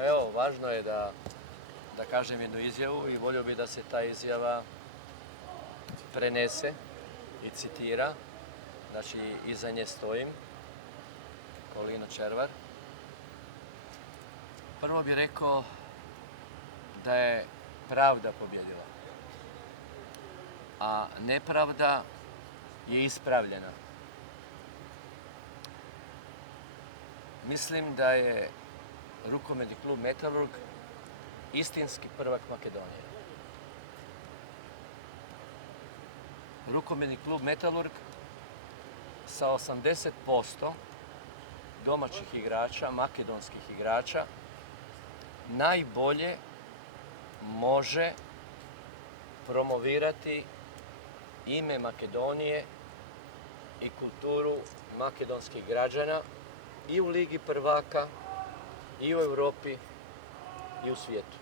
Evo, važno je da kažem jednu izjavu i volio bi da se ta izjava prenese i citira. Znači, iza nje stojim, kao Lino Červar. Prvo bih rekao da je pravda pobjedila, a nepravda je ispravljena. Mislim da je rukometni klub Metalurg istinski prvak Makedonije. Rukometni klub Metalurg sa 80% domaćih igrača, makedonskih igrača, najbolje može promovirati ime Makedonije i kulturu makedonskih građana i u Ligi prvaka, i u Europi, i u svijetu.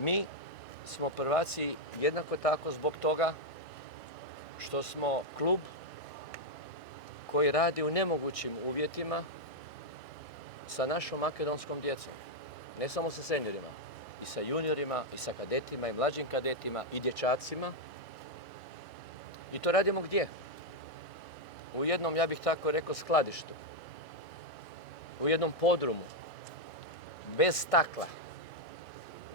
Mi smo prvaci jednako tako zbog toga što smo klub koji radi u nemogućim uvjetima sa našom makedonskom djecom. Ne samo sa seniorima, i sa juniorima, i sa kadetima, i mlađim kadetima, i dječacima. I to radimo gdje? U jednom, ja bih tako rekao, skladištu. U jednom podrumu. Bez stakla.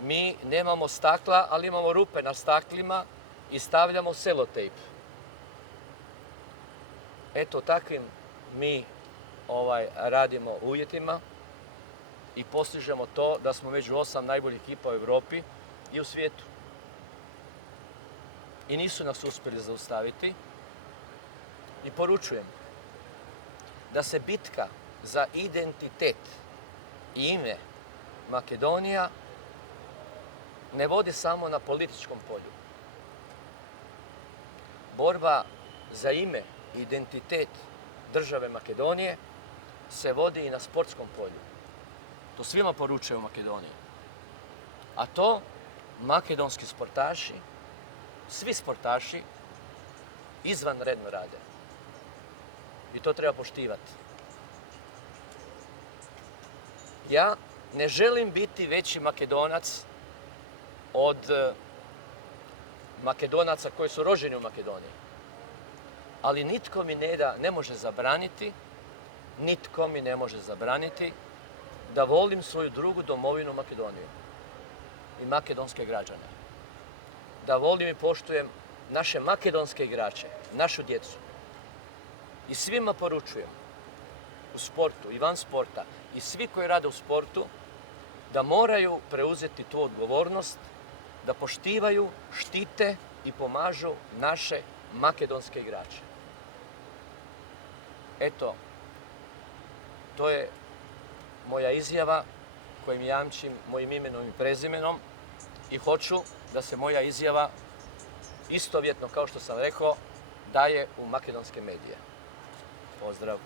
Mi nemamo stakla, ali imamo rupe na staklima i stavljamo selotejp. Eto, takvim mi radimo uvjetima i postižemo to da smo među 8 najboljih ekipa u Europi i u svijetu. I nisu nas uspjeli zaustaviti. I poručujem da se bitka za identitet i ime Makedonija ne vodi samo na političkom polju. Borba za ime i identitet države Makedonije se vodi i na sportskom polju. To svima poručuju u Makedoniji. A to makedonski sportaši, svi sportaši, izvanredno rade. I to treba poštivati. Ja ne želim biti veći Makedonac od Makedonaca koji su rođeni u Makedoniji. Ali nitko mi ne može zabraniti da volim svoju drugu domovinu Makedoniju i makedonske građane. Da volim i poštujem naše makedonske igrače, našu djecu. I svima poručujem u sportu i van sporta i svi koji rade u sportu da moraju preuzeti tu odgovornost, da poštivaju, štite i pomažu naše makedonske igrače. Eto, to je moja izjava kojim jamčim mojim imenom i prezimenom i hoću da se moja izjava istovjetno, kao što sam rekao, daje u makedonske medije. Pozdrav!